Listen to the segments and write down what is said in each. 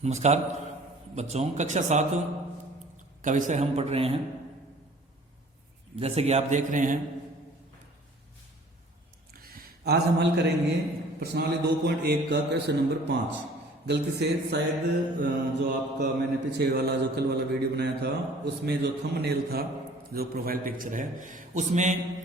नमस्कार बच्चों, कक्षा 7 का विषय हम पढ़ रहे हैं। जैसे कि आप देख रहे हैं, आज हम हल करेंगे प्रश्नावली 2.1 का क्वेश्चन नंबर 5। गलती से शायद जो आपका मैंने पीछे वाला जो कल वाला वीडियो बनाया था उसमें जो थंबनेल था, जो प्रोफाइल पिक्चर है, उसमें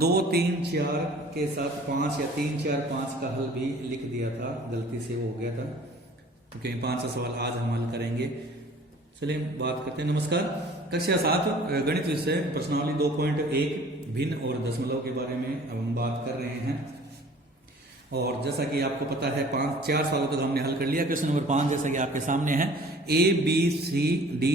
2, 3, 4 के साथ 5 या 3, 4, 5 का हल भी लिख दिया था। गलती से वो हो गया था, क्योंकि 5 सवाल आज हम हल करेंगे। चलिए बात करते हैं। नमस्कार, कक्षा 7 गणित विषय प्रश्नावली 2.1 भिन्न और दशमलव के बारे में अब हम बात कर रहे हैं। और जैसा कि आपको पता है 4 सवालों तक हमने हल कर लिया। क्वेश्चन नंबर 5 जैसा कि आपके सामने है, ABCDE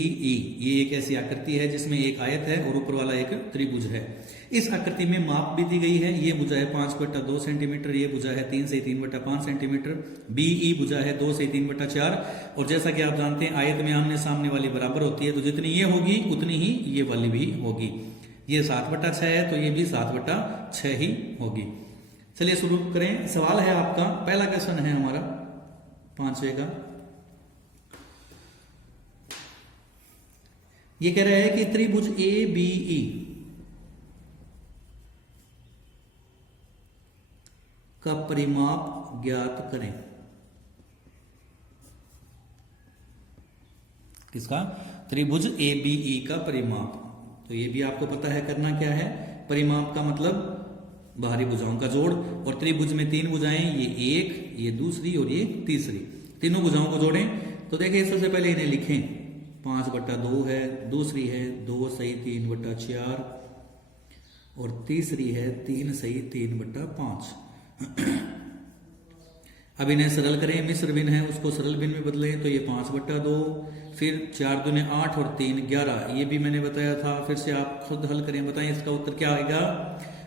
ये एक ऐसी आकृति है जिसमें एक आयत है और ऊपर वाला एक त्रिभुज है। इस आकृति में माप भी दी गई है। ये भुजा है 5/2 सेंटीमीटर, ये भुजा है 3 से 3/5 सेंटीमीटर, BE भुजा है 2 से 3/4। और जैसा कि आप जानते हैं आयत में आमने सामने वाली बराबर होती है, तो जितनी ये होगी उतनी ही ये वाली भी होगी। ये 7/6 है तो ये भी 7/6 ही होगी। चलिए शुरू करें। सवाल है आपका, पहला क्वेश्चन है हमारा 5वें का। ये कह रहा है कि त्रिभुज ABE का परिमाप ज्ञात करें। किसका? त्रिभुज ABE का परिमाप। तो ये भी आपको पता है करना क्या है। परिमाप का मतलब बाहरी भुजाओं का जोड़। और त्रिभुज में 3 भुजाएं, ये एक, ये दूसरी और ये तीसरी, तीनों भुजाओं को जोड़ें। तो देखिए सबसे पहले इन्हें लिखें। 5/2 है, दूसरी है 2 सही 3/4 और तीसरी है 3 सही 3/5। अब इन्हें सरल करें। मिश्र भिन्न है उसको सरल भिन्न में बदलें, तो ये 5/2, फिर 4 दूने 8 और 3 11। ये भी मैंने बताया था, फिर से आप खुद हल करें। बताएं इसका उत्तर क्या आएगा।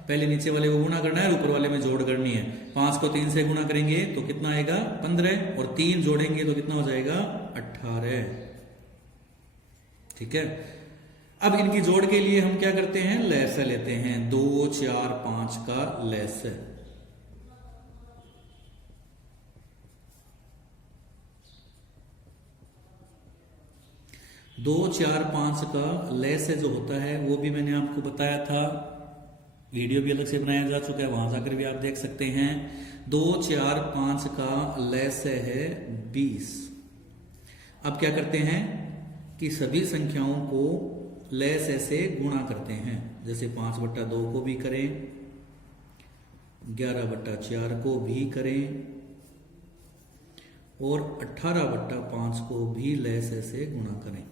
पहले नीचे वाले को गुणा करना है, ऊपर वाले में जोड़ करनी है। 5 को 3 से गुणा करेंगे तो कितना आएगा 15, और 3 जोड़ेंगे तो कितना हो जाएगा 18। ठीक है। अब इनकी जोड़ के लिए हम क्या करते हैं, लहसा लेते हैं। 2, 4, 5 का लहसा। दो 4, 5 का लहसा जो होता है वो भी मैंने आपको बताया था, वीडियो भी अलग से बनाया जा चुका है, वहां जाकर भी आप देख सकते हैं। 2, 4, 5 का लहसा है 20। अब क्या करते हैं कि सभी संख्याओं को लहसे से गुणा करते हैं। जैसे 5/2 को भी करें, 11/4 को भी करें और 18/5 को भी लहसे से गुणा करें।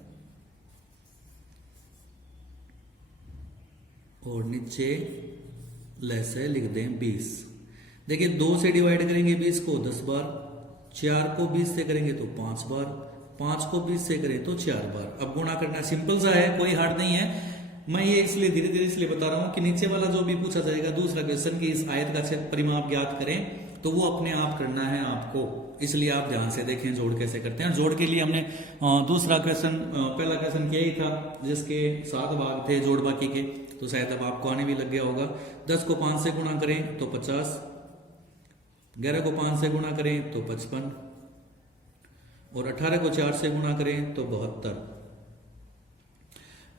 और नीचे लहसे लिख दें 20। देखिए 2 से डिवाइड करेंगे 20 को 10 बार, 4 को 20 से करेंगे तो 5 बार, 5 को 20 से करें तो 4 बार। अब गुणा करना सिंपल सा है, कोई हार्ड नहीं है। मैं ये इसलिए धीरे धीरे इसलिए बता रहा हूं कि नीचे वाला जो भी पूछा जाएगा दूसरा क्वेश्चन की इस आयत का परिमाप ज्ञात करें, तो वो अपने आप करना है आपको। इसलिए आप ध्यान से देखें जोड़ कैसे करते हैं। जोड़ के लिए हमने दूसरा क्वेश्चन, पहला क्वेश्चन किया ही था जिसके 7 भाग थे जोड़ बाकी के, तो शायद अब आपको आने भी लग गया होगा। 10 को 5 से गुणा करें तो 50, 11 को 5 से गुणा करें तो 55 और 18 को 4 से गुणा करें तो 72।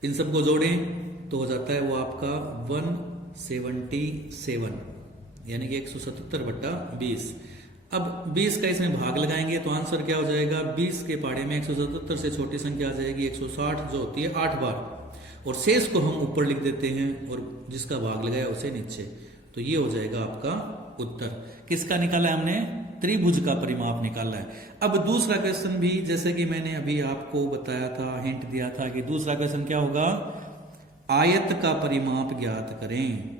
इन सबको जोड़ें तो हो जाता है वो आपका 177, यानी कि 177/20। अब 20 का इसमें भाग लगाएंगे तो आंसर क्या हो जाएगा। 20 के पाड़े में 177 से छोटी संख्या आ जाएगी 160, जो होती है 8 बार, और शेष को हम ऊपर लिख देते हैं और जिसका भाग लगाया उसे नीचे। तो ये हो जाएगा आपका उत्तर। किसका निकाला है हमने? त्रिभुज का परिमाप निकाला है। अब दूसरा क्वेश्चन भी, जैसे कि मैंने अभी आपको बताया था, हिंट दिया था कि दूसरा क्वेश्चन क्या होगा, आयत का परिमाप ज्ञात करें।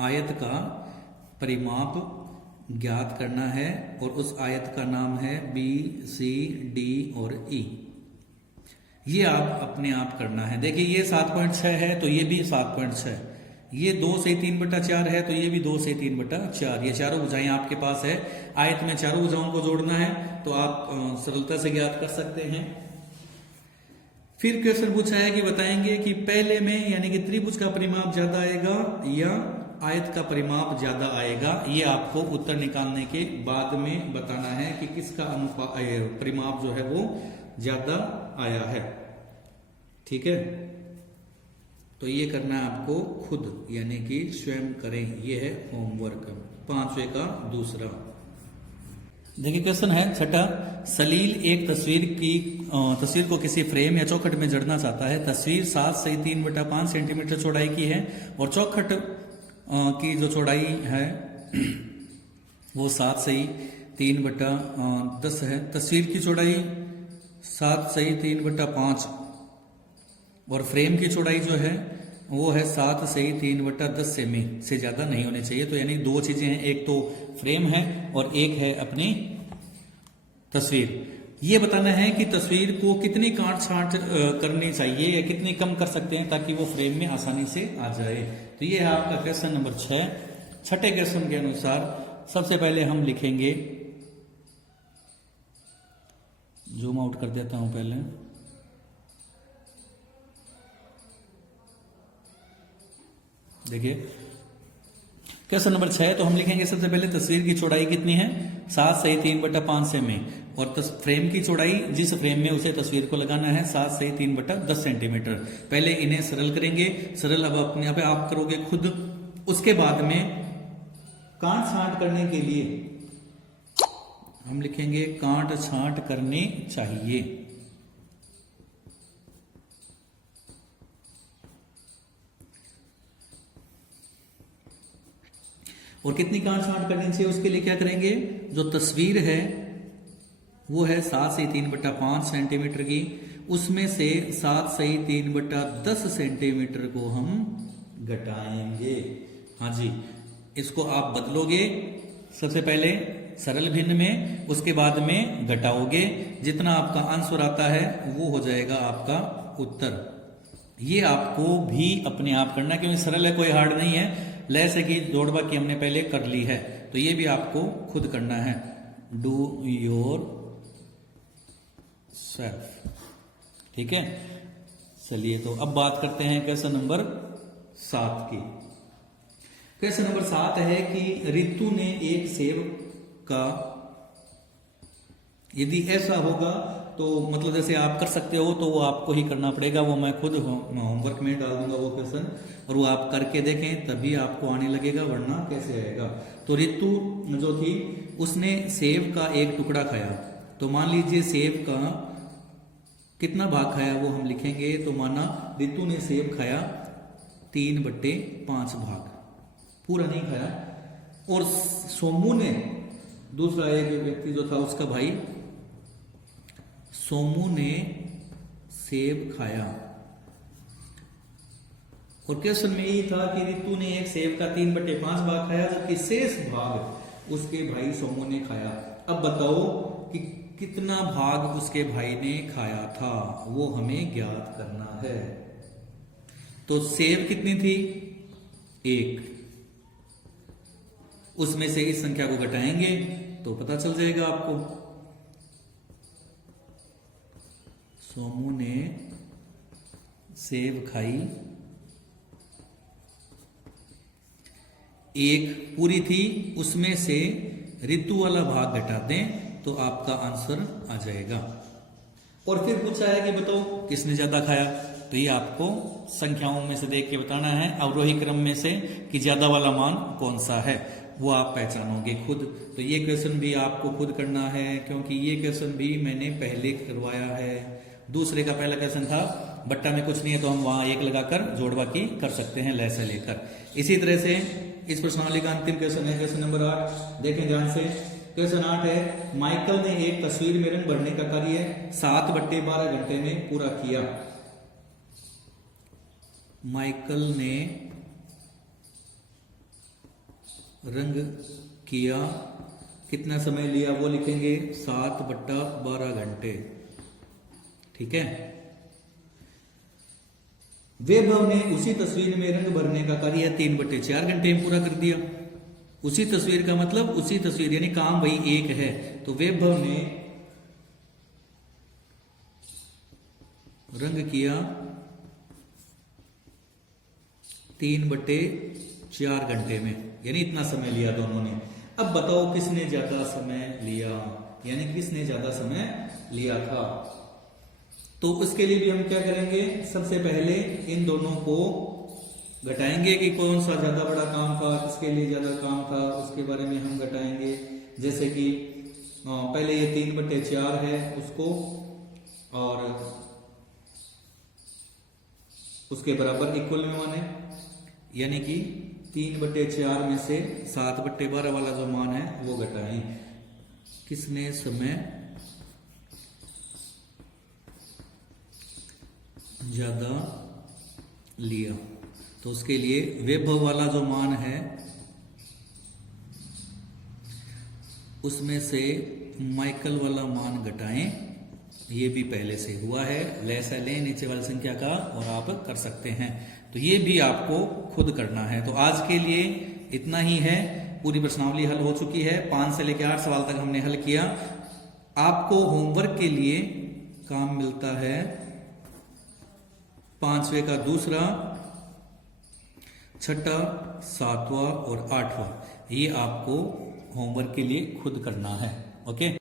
आयत का परिमाप ज्ञात करना है और उस आयत का नाम है BCD और E। ये आप अपने आप करना है। देखिए ये 7.6 है तो ये भी 7.6, ये 2 से 3/4 है तो ये भी 2 से 3/4। ये चारों भुजाएं आपके पास है। आयत में चारों भुजाओं को जोड़ना है तो आप सरलता से ज्ञात कर सकते हैं। फिर क्वेश्चन पूछा है कि बताएंगे कि पहले में यानी कि त्रिभुज का परिमाप ज्यादा आएगा या आयत का परिमाप ज्यादा आएगा, ये आपको उत्तर निकालने के बाद में बताना है कि किसका परिमाप जो है वो ज्यादा आया है। ठीक है, तो ये करना है आपको खुद, यानी कि स्वयं करें। ये है होमवर्क 5वें का दूसरा। देखिए क्वेश्चन है छठा, सलील एक तस्वीर को किसी फ्रेम या चौखट में जड़ना चाहता है। तस्वीर 7 सही 3/5 सेंटीमीटर चौड़ाई की है और चौखट की जो चौड़ाई है वो 7 सही 3/10 है। तस्वीर की चौड़ाई 7 सही 3/5 और फ्रेम की चौड़ाई जो है वो है 7 सही 3/10 सेमी से ज्यादा नहीं होनी चाहिए। तो यानी दो चीजें हैं, एक तो फ्रेम है और एक है अपनी तस्वीर। ये बताना है कि तस्वीर को कितनी काट छांट करनी चाहिए या कितनी कम कर सकते हैं ताकि वो फ्रेम में आसानी से आ जाए। तो ये है आपका क्वेश्चन नंबर 6। छठे क्वेश्चन के अनुसार सबसे पहले हम लिखेंगे, जूम आउट कर देता हूं पहले। देखिए क्वेश्चन नंबर 6, तो हम लिखेंगे सबसे पहले तस्वीर की चौड़ाई कितनी है 7 सही 3/5 सेमी और फ्रेम की चौड़ाई जिस फ्रेम में उसे तस्वीर को लगाना है 7 सही 3/10 सेंटीमीटर। पहले इन्हें सरल करेंगे, सरल अब अपने आप करोगे खुद। उसके बाद में काट छांट करने के लिए हम लिखेंगे काट छांट करनी चाहिए। और कितनी काट छांट करनी चाहिए उसके लिए क्या करेंगे, जो तस्वीर है वो है 7 सही 3/5 सेंटीमीटर की, उसमें से 7 सही 3/10 सेंटीमीटर को हम घटाएंगे। हाँ जी, इसको आप बदलोगे सबसे पहले सरल भिन्न में, उसके बाद में घटाओगे, जितना आपका आंसर आता है वो हो जाएगा आपका उत्तर। ये आपको भी अपने आप करना, क्योंकि सरल है, कोई हार्ड नहीं है। लैसे की जोड़वा की हमने पहले कर ली है, तो ये भी आपको खुद करना है। Do your self. ठीक है, चलिए तो अब बात करते हैं क्वेश्चन नंबर 7 की। क्वेश्चन नंबर 7 है कि रितु ने एक सेब का, यदि ऐसा होगा तो मतलब जैसे आप कर सकते हो तो वो आपको ही करना पड़ेगा, वो मैं खुद होमवर्क में डाल दूंगा वो क्वेश्चन, और वो आप करके देखें तभी आपको आने लगेगा, वरना कैसे आएगा। तो रितु जो थी उसने सेब का एक टुकड़ा खाया, तो मान लीजिए सेब का कितना भाग खाया वो हम लिखेंगे। तो माना रितु ने सेब खाया 3/5 भाग, पूरा नहीं खाया। और सोमू ने, दूसरा एक व्यक्ति जो था उसका भाई सोमू ने सेब खाया। और क्वेश्चन में यही था कि रितु ने एक सेब का 3/5 भाग खाया, जबकि शेष भाग उसके भाई सोमू ने खाया। अब बताओ कि कितना भाग उसके भाई ने खाया था, वो हमें ज्ञात करना है। तो सेब कितनी थी 1, उसमें से इस संख्या को घटाएंगे तो पता चल जाएगा आपको। सोमू ने सेब खाई 1 पूरी थी, उसमें से ऋतु वाला भाग घटा दें तो आपका आंसर आ जाएगा। और फिर पूछा है कि बताओ किसने ज्यादा खाया, तो ये आपको संख्याओं में से देख के बताना है, अवरोही क्रम में से कि ज्यादा वाला मान कौन सा है वो आप पहचानोगे खुद। तो ये क्वेश्चन भी आपको खुद करना है, क्योंकि ये क्वेश्चन भी मैंने पहले करवाया है। दूसरे का पहला क्वेश्चन था बट्टा में कुछ नहीं है तो हम वहां 1 लगाकर जोड़वा की कर सकते हैं लय से लेकर। इसी तरह से इस प्रश्नावली का अंतिम क्वेश्चन है क्वेश्चन नंबर 8। देखें ध्यान से, क्वेश्चन 8 है माइकल ने एक तस्वीर में रंग भरने का कार्य 7/12 घंटे में पूरा किया। माइकल ने रंग किया, कितना समय लिया वो लिखेंगे 7/12 घंटे। ठीक है, वैभव ने उसी तस्वीर में रंग भरने का कार्य 3/4 घंटे में पूरा कर दिया। उसी तस्वीर का मतलब उसी तस्वीर, यानी काम वही एक है। तो वैभव ने रंग किया 3/4 4 घंटे में, यानी इतना समय लिया दोनों ने। अब बताओ किसने ज्यादा समय लिया, यानी किसने ज्यादा समय लिया था। तो उसके लिए भी हम क्या करेंगे, सबसे पहले इन दोनों को घटाएंगे कि कौन सा ज्यादा बड़ा काम था, किसके लिए ज्यादा काम था, उसके बारे में हम घटाएंगे। जैसे कि पहले ये 3/4 है उसको, और उसके बराबर इक्वल में माने, यानी कि 3/4 में से 7/12 वाला जो मान है वो घटाएं। किसने समय ज्यादा लिया, तो उसके लिए वैभव वाला जो मान है उसमें से माइकल वाला मान घटाएं। ये भी पहले से हुआ है, लैसा लें नीचे वाली संख्या का और आप कर सकते हैं। तो ये भी आपको खुद करना है। तो आज के लिए इतना ही है। पूरी प्रश्नावली हल हो चुकी है। 5 से लेकर 8 सवाल तक हमने हल किया। आपको होमवर्क के लिए काम मिलता है 5वें का दूसरा, 6ठा, 7वां और 8वां। ये आपको होमवर्क के लिए खुद करना है। ओके।